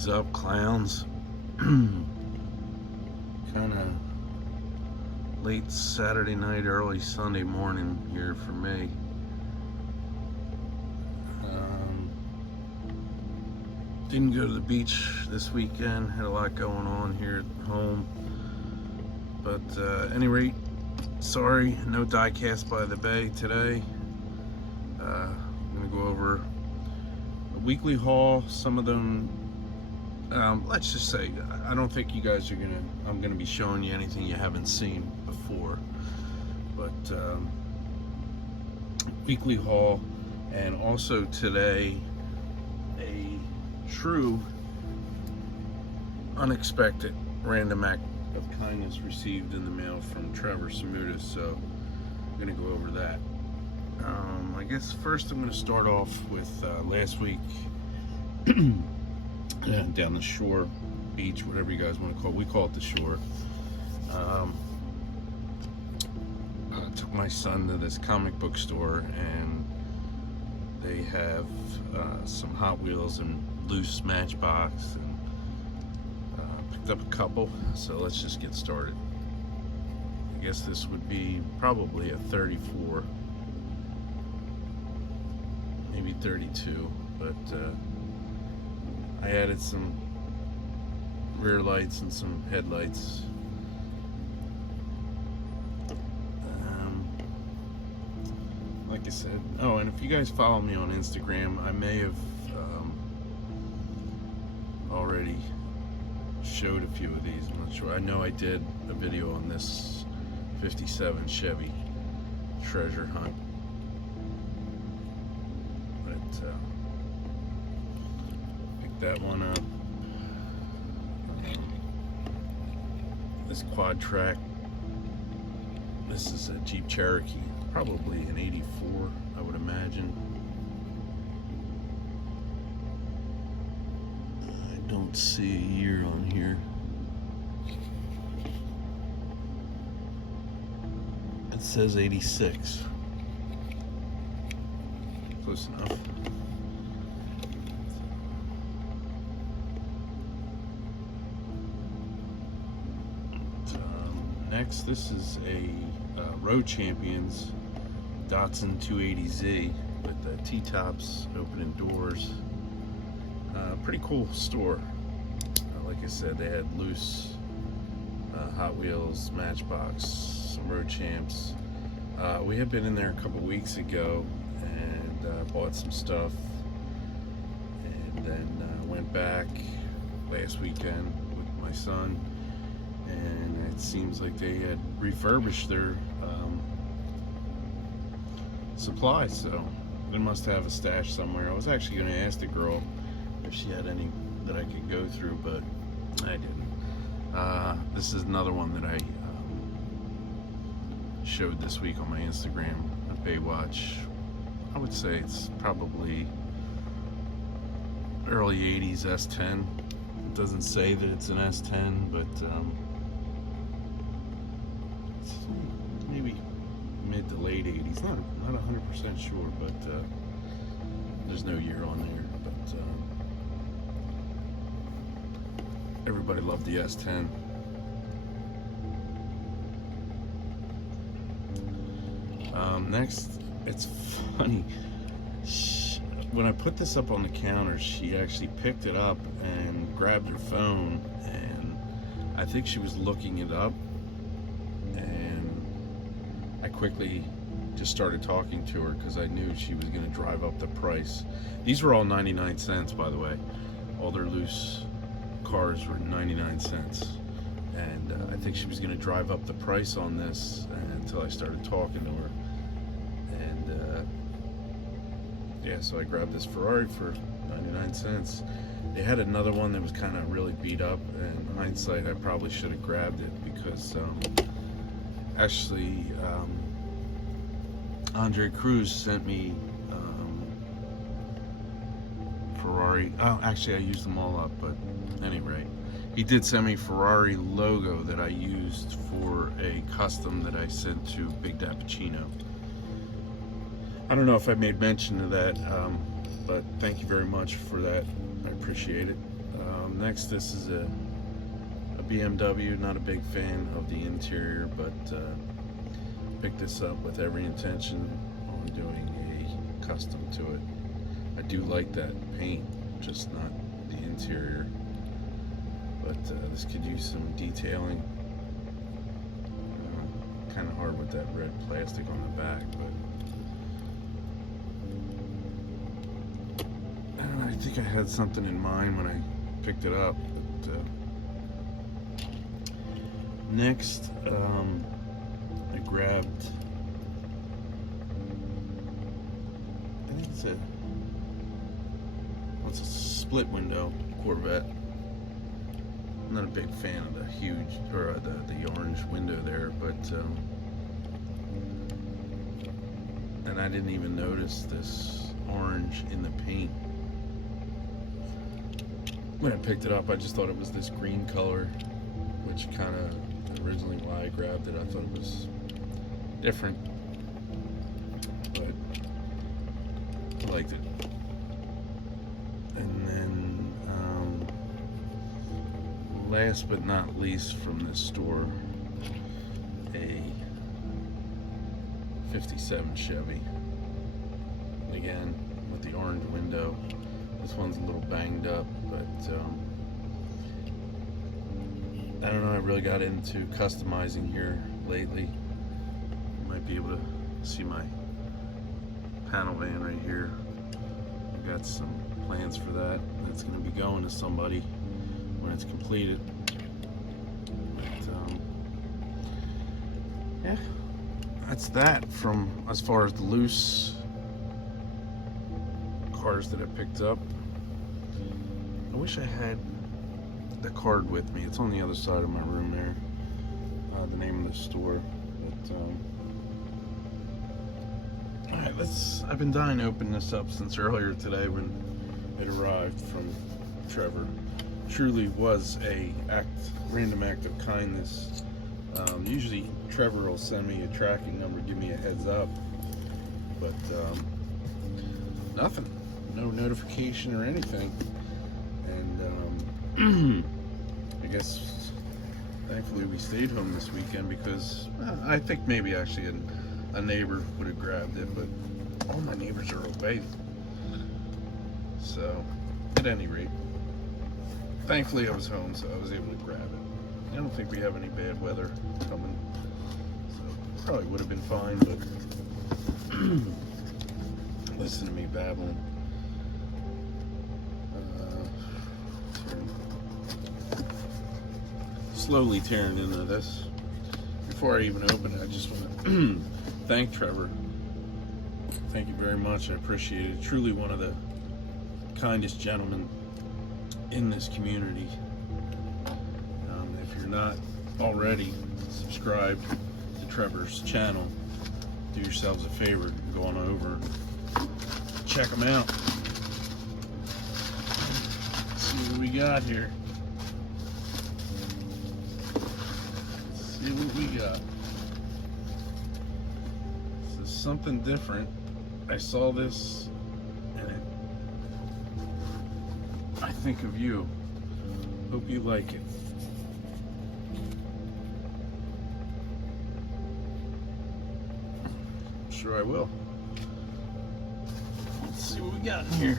is up, clowns? Kind of late Saturday night, early Sunday morning here for me. Didn't go to the beach this weekend, had a lot going on here at home. But at any rate, sorry, no Diecast by the bay today. I'm gonna go over a weekly haul. Some of them, let's just say, I don't think you guys are I'm gonna be showing you anything you haven't seen before. But weekly haul, and also today, a true unexpected random act of kindness received in the mail from Trevor Samudas, so I'm gonna go over that. I guess first I'm going to start off with last week down the shore, beach, whatever you guys want to call it. We call it the shore. I took my son to this comic book store, and they have some Hot Wheels and loose Matchbox, and picked up a couple, so let's just get started. I guess this would be probably a 34, maybe 32, but I added some rear lights and some headlights. Like I said, oh, and if you guys follow me on Instagram, I may have already showed a few of these. I'm not sure. I know I did a video on this 57 Chevy treasure hunt. Pick that one up. This quad track. This is a Jeep Cherokee, probably an 84, I would imagine. I don't see a year on here. It says 86. Close enough. Next, this is a Road Champions Datsun 280Z with the T-tops, opening doors. Pretty cool store. Like I said, they had loose Hot Wheels, Matchbox, some Road Champs. We had been in there a couple weeks ago and bought some stuff, and then went back last weekend with my son, and it seems like they had refurbished their supplies, so they must have a stash somewhere. I was actually going to ask the girl if she had any that I could go through, but I didn't. This is another one that I showed this week on my Instagram, a Baywatch. I would say it's probably early 80s S10. It doesn't say that it's an S10, but it's maybe mid to late 80s. Not 100% sure, but there's no year on there. But everybody loved the S10. Next, it's funny. When I put this up on the counter, she actually picked it up and grabbed her phone, and I think she was looking it up, and I quickly just started talking to her because I knew she was going to drive up the price. These were all 99 cents, by the way. All their loose cars were 99 cents, and I think she was going to drive up the price on this until I started talking to her. Yeah, so I grabbed this Ferrari for 99 cents. They had another one that was kind of really beat up, and in hindsight, I probably should have grabbed it because actually Andre Cruz sent me Ferrari. Oh, actually, I used them all up, but at any rate, he did send me Ferrari logo that I used for a custom that I sent to Big Dappuccino. I don't know if I made mention of that, but thank you very much for that. I appreciate it. Next, this is a BMW. Not a big fan of the interior, but picked this up with every intention on doing a custom to it. I do like that paint, just not the interior. But this could use some detailing. Kind of hard with that red plastic on the back, but I think I had something in mind when I picked it up. But next, I grabbed, I think it's a split window Corvette. I'm not a big fan of the huge, or the orange window there, but and I didn't even notice this orange in the paint. When I picked it up, I just thought it was this green color, which kind of originally why I grabbed it. I thought it was different, but I liked it. And then last but not least from this store, a 57 Chevy. Again, with the orange window. This one's a little banged up, but I don't know, I really got into customizing here lately. You might be able to see my panel van right here. I've got some plans for that. That's going to be going to somebody when it's completed. But yeah, that's that from as far as the loose cars that I picked up. I wish I had the card with me. It's on the other side of my room there, the name of the store. But all right, I've been dying to open this up since earlier today when it arrived from Trevor. Truly was a random act of kindness. Usually Trevor will send me a tracking number, give me a heads up, but nothing, no notification or anything. And I guess thankfully we stayed home this weekend, because I think maybe actually a neighbor would have grabbed it, but all my neighbors are away. So at any rate, thankfully I was home, so I was able to grab it. I don't think we have any bad weather coming, so probably would have been fine, but listen to me babbling. Slowly tearing into this. Before I even open it, I just want to thank Trevor. Thank you very much. I appreciate it. Truly one of the kindest gentlemen in this community. If you're not already subscribed to Trevor's channel, do yourselves a favor and go on over and check him out. Let's see what we got here. See what we got. This is something different. I saw this and I think of you. Hope you like it. I'm sure I will. Let's see what we got in here.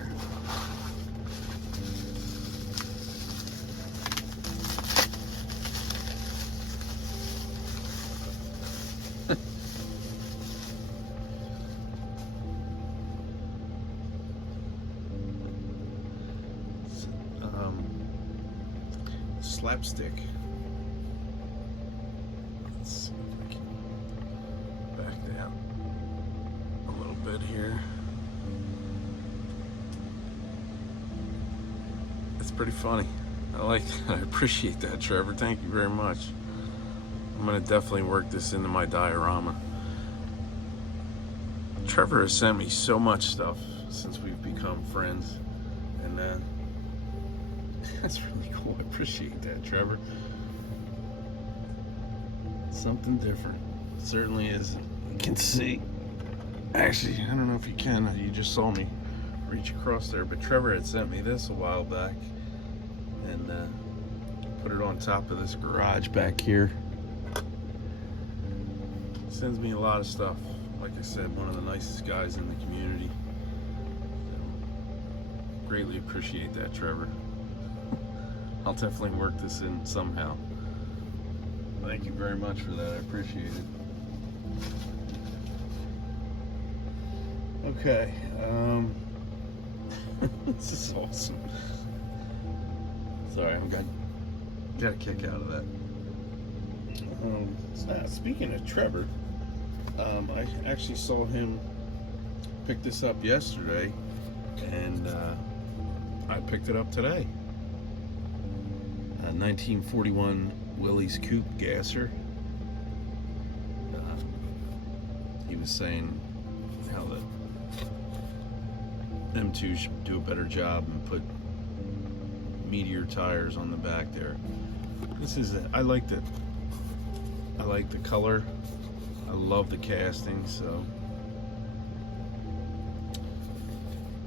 Slapstick. Let's see if I can back down a little bit here. It's pretty funny. I like that. I appreciate that, Trevor. Thank you very much. I'm going to definitely work this into my diorama. Trevor has sent me so much stuff since we've become friends, and that's really cool. I appreciate that, Trevor. Something different. It certainly is. You can see. Actually, I don't know if you can. You just saw me reach across there. But Trevor had sent me this a while back. and put it on top of this garage back here. Sends me a lot of stuff. Like I said, one of the nicest guys in the community. Greatly appreciate that, Trevor. I'll definitely work this in somehow. Thank you very much for that. I appreciate it. Okay. This is awesome. Sorry, I got a kick out of that. Speaking of Trevor, I actually saw him pick this up yesterday, and I picked it up today. A 1941 Willys Coupe Gasser. He was saying how the M2 should do a better job and put Meteor tires on the back there. This is I like the color. I love the casting, so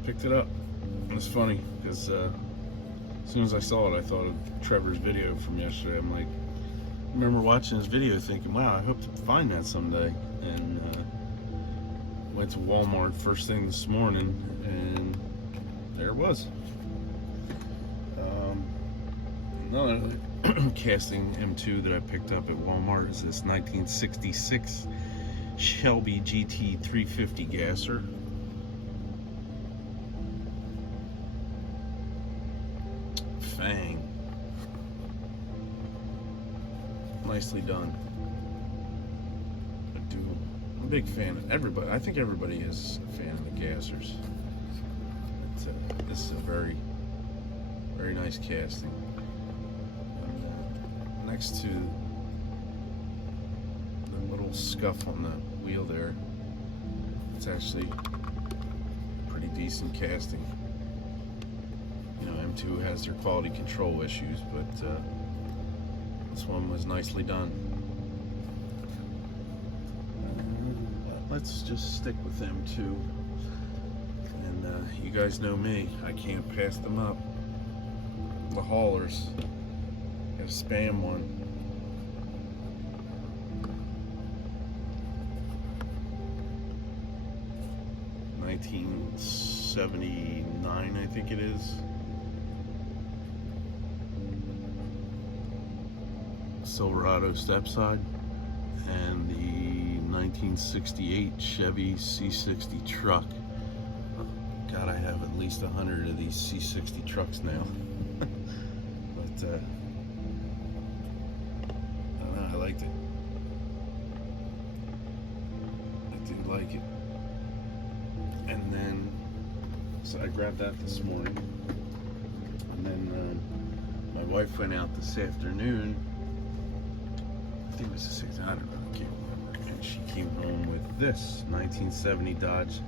picked it up. It was funny because as soon as I saw it, I thought of Trevor's video from yesterday. I'm like, I remember watching his video thinking, wow, I hope to find that someday. And went to Walmart first thing this morning, and there it was. Another casting M2 that I picked up at Walmart is this 1966 Shelby GT 350 Gasser. Fang. Nicely done. I'm a big fan of everybody. I think everybody is a fan of the Gassers. This is a very, very nice casting. And, next to the little scuff on the wheel there, it's actually pretty decent casting. You know, M2 has their quality control issues, but this one was nicely done. Let's just stick with M2. And you guys know me, I can't pass them up. The haulers. Gotta spam one. $1979, I think it is. Silverado stepside, and the 1968 Chevy C60 truck. God, I have at least 100 of these C60 trucks now. But I don't know, I liked it. I do like it. And then, so I grabbed that this morning. And then my wife went out this afternoon. I think it was the 6th, I don't know, I can't remember. And she came home with this 1970 Dodge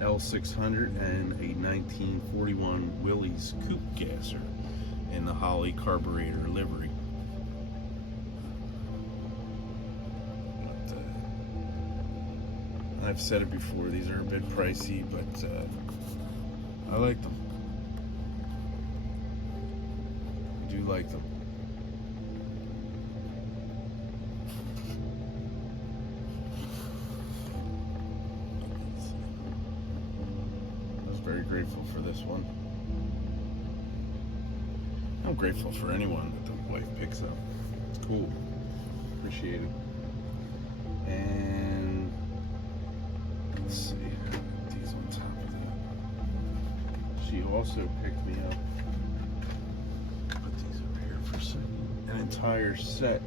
L600 and a 1941 Willys Coupe Gasser in the Holly carburetor livery. But, I've said it before, these are a bit pricey, but I like them. I do like them. Very grateful for this one. I'm grateful for anyone that the wife picks up. It's cool. Appreciate it. And let's see, these on top of that. She also picked me up. Put these over here for a second. An entire set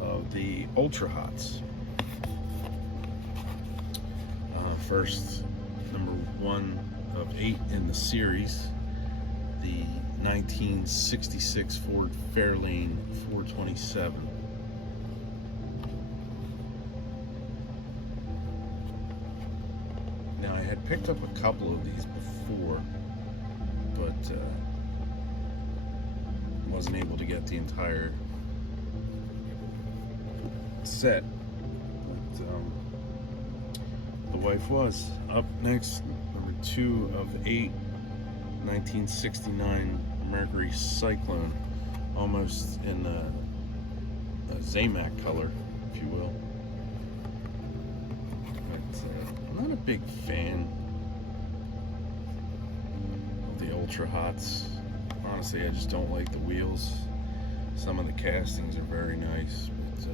of the Ultra Hots. First, number 1 of 8 in the series, the 1966 Ford Fairlane 427. Now, I had picked up a couple of these before, but wasn't able to get the entire set. But, the wife was. Up next, number 2 of 8, 1969 Mercury Cyclone, almost in a Zamac color, if you will. But I'm not a big fan of the Ultra Hots. Honestly, I just don't like the wheels. Some of the castings are very nice, but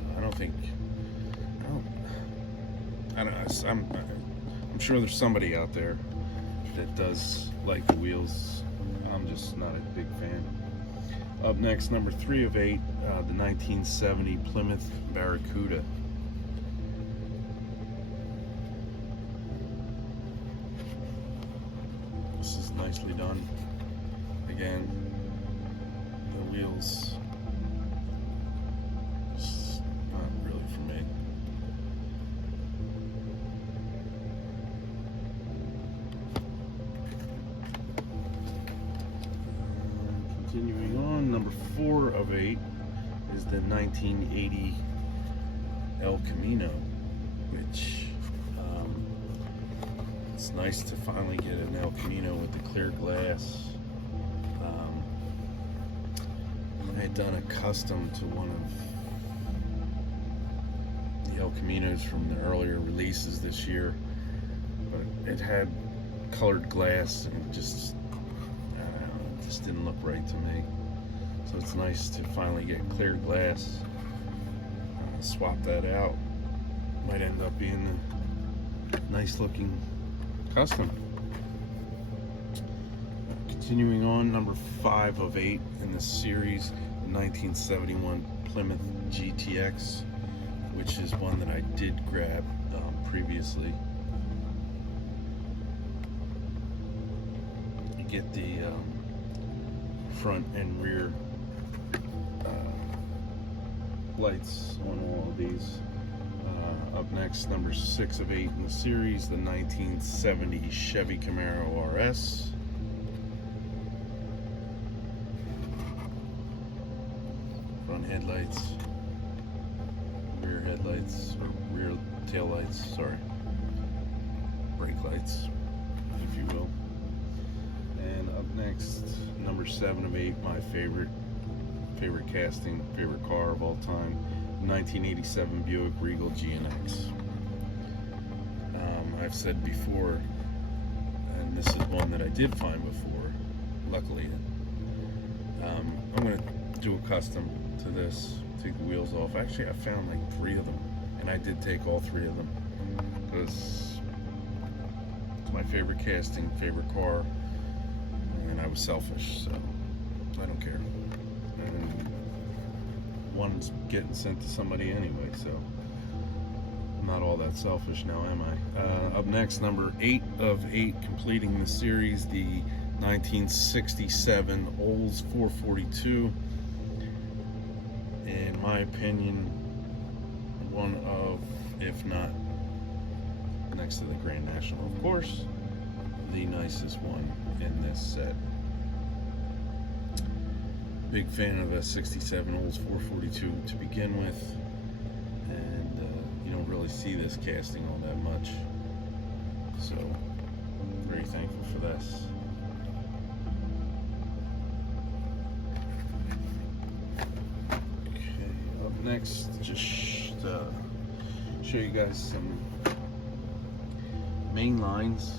I'm sure there's somebody out there that does like the wheels. I'm just not a big fan. Up next, number 3 of 8, the 1970 Plymouth Barracuda. This is nicely done. Again, the wheels, just not really for me. Continuing on, number 4 of 8 is the 1980 El Camino, which it's nice to finally get an El Camino with the clear glass. I had done a custom to one of the El Caminos from the earlier releases this year, but it had colored glass and it just didn't look right to me. So it's nice to finally get clear glass. Swap that out. Might end up being a nice looking custom. Continuing on, number 5 of 8 in the series, the 1971 Plymouth GTX, which is one that I did grab previously. You get the front and rear lights on all of these. Up next, number 6 of 8 in the series, the 1970 Chevy Camaro RS. Front headlights, rear headlights, or rear tail lights, sorry. Brake lights, if you will. And up next, number 7 of 8, my favorite casting, favorite car of all time, 1987 Buick Regal GNX. I've said before, and this is one that I did find before, luckily. I'm going to do a custom to this, take the wheels off. Actually, I found like 3 of them, and I did take all 3 of them, because it's my favorite casting, favorite car, and I was selfish, so I don't care. And one's getting sent to somebody anyway, so I'm not all that selfish now, am I? Up next, number 8 of 8, completing the series, the 1967 Olds 442. In my opinion, one of, if not next to the Grand National, of course, the nicest one in this set. Big fan of a 67 Olds 442 to begin with, and you don't really see this casting all that much, so very thankful for this. Okay, up next, just show you guys some main lines.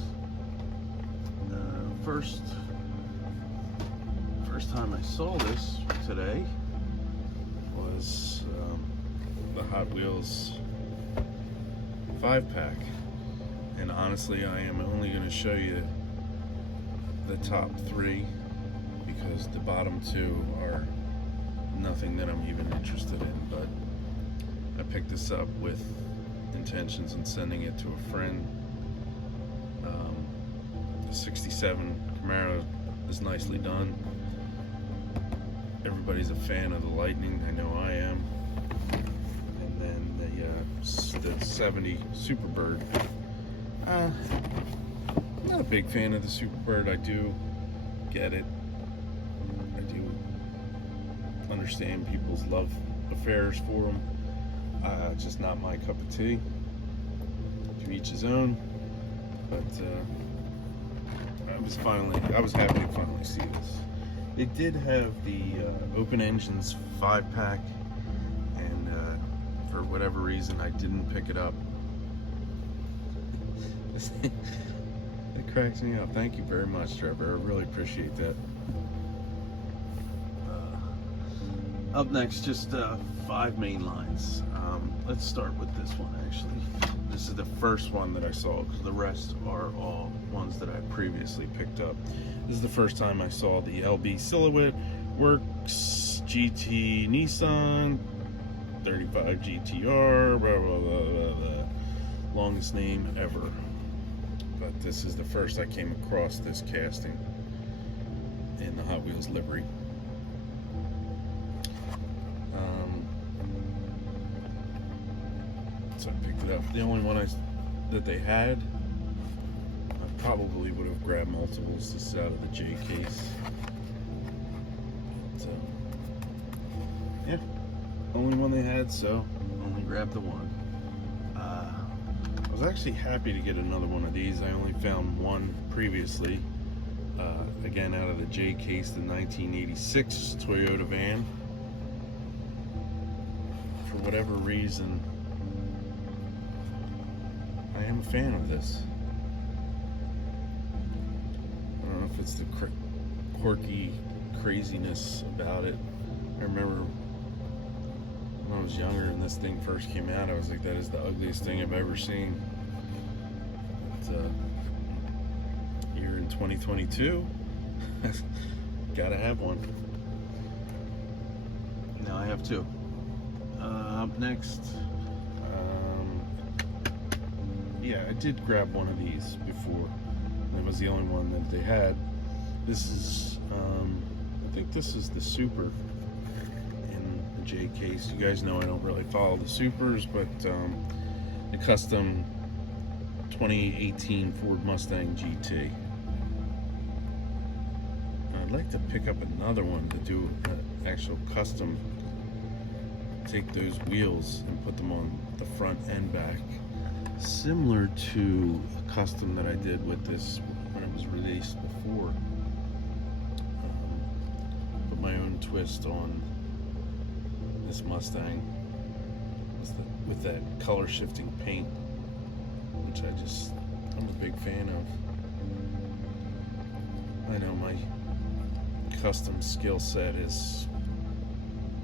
First time I saw this today was the Hot Wheels 5-pack, and honestly I am only going to show you the top 3, because the bottom 2 are nothing that I'm even interested in. But I picked this up with intentions in sending it to a friend. The 67 Camaro is nicely done. Everybody's a fan of the Lightning, I know I am. And then the 70 Superbird. I'm not a big fan of the Superbird. I do get it. I do understand people's love affairs for them. Just not my cup of tea. To each his own. But I was happy to finally see this. It did have the open engines 5-pack, and for whatever reason I didn't pick it up. It cracks me up. Thank you very much, Trevor. I really appreciate that. Up next, just 5 main lines. Let's start with this one, actually. This is the first one that I saw, because the rest are all ones that I previously picked up. This is the first time I saw the LB Silhouette Works GT Nissan 35 GTR, blah, blah, blah, blah, blah. Longest name ever. But this is the first I came across this casting in the Hot Wheels livery. So I picked it up. The only one that they had, I probably would have grabbed multiples. This is out of the J case. So yeah, only one they had, so only grabbed the one. I was actually happy to get another one of these. I only found one previously. Again, out of the J case, the 1986 Toyota van. For whatever reason, I am a fan of this. I don't know if it's the quirky craziness about it. I remember when I was younger and this thing first came out, I was like, that is the ugliest thing I've ever seen. But, here in 2022, gotta have one. Now I have two. Up next, yeah, I did grab one of these before. That was the only one that they had. This is, I think this is the Super in the J case. You guys know I don't really follow the Supers, but the custom 2018 Ford Mustang GT. I'd like to pick up another one to do an actual custom. Take those wheels and put them on the front and back, similar to a custom that I did with this when it was released before. Put my own twist on this Mustang with that color shifting paint, which I'm a big fan of. I know my custom skill set is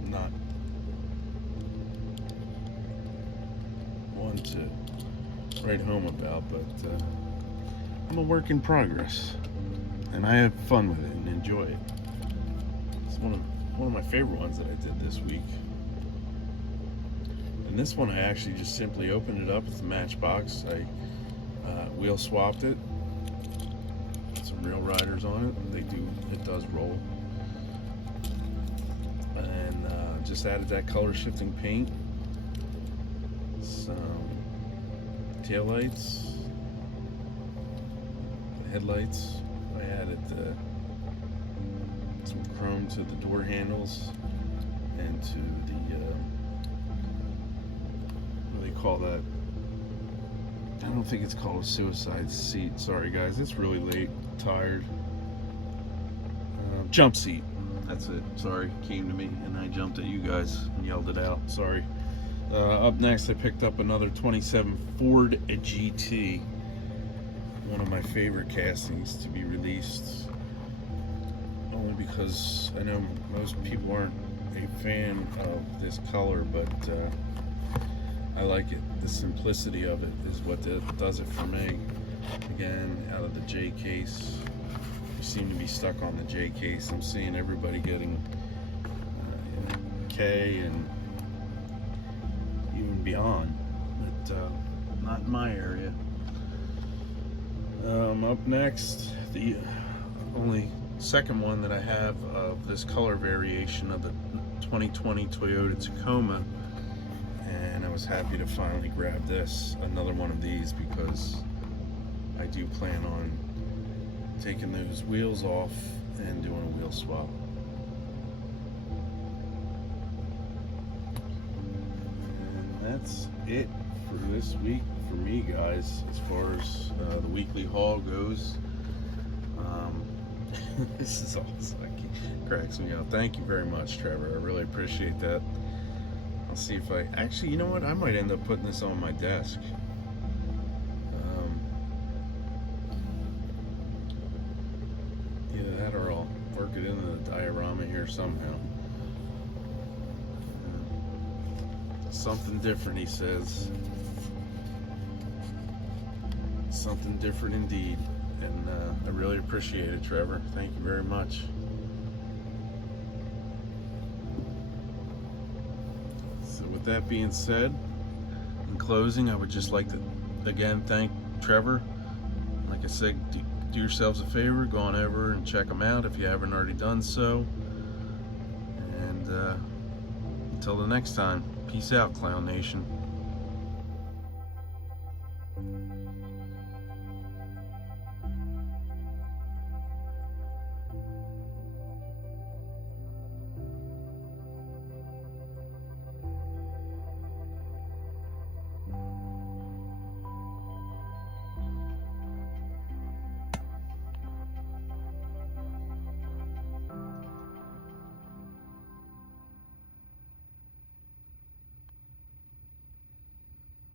not one to write home about, but I'm a work in progress, and I have fun with it and enjoy it. It's one of my favorite ones that I did this week. And this one I actually just simply opened it up. It's a Matchbox. I wheel swapped it. Some Rail Riders on it. It does roll. And just added that color shifting paint. Some taillights, headlights. I added some chrome to the door handles and to the what do they call that? I don't think it's called a suicide seat. Sorry guys, it's really late. Tired. Jump seat. That's it. Sorry, came to me and I jumped at you guys and yelled it out. Sorry. Up next, I picked up another 27 Ford GT. One of my favorite castings to be released. Only because I know most people aren't a fan of this color, but I like it. The simplicity of it is what does it for me. Again, out of the J case. We seem to be stuck on the J case. I'm seeing everybody getting K and even beyond, but not in my area. Up next, the only second one that I have of this color variation of the 2020 Toyota Tacoma, and I was happy to finally grab another one of these, because I do plan on taking those wheels off and doing a wheel swap. That's it for this week for me, guys, as far as the weekly haul goes. This is awesome. It cracks me up. Thank you very much, Trevor. I really appreciate that. I'll see if I actually, you know what? I might end up putting this on my desk. Either that or I'll work it into the diorama here somehow. Something different, he says. Something different indeed. And I really appreciate it, Trevor. Thank you very much. So with that being said, in closing, I would just like to again thank Trevor. Like I said, do yourselves a favor, go on over and check them out if you haven't already done so. And until the next time, peace out, Clown Nation.